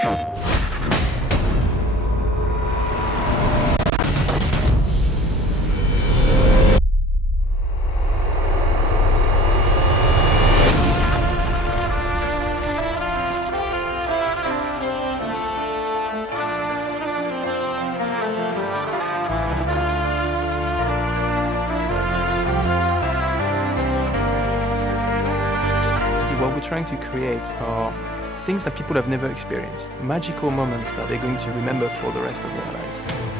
What we're trying to create are things that people have never experienced, magical moments that they're going to remember for the rest of their lives.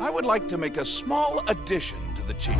I would like to make a small addition to the team.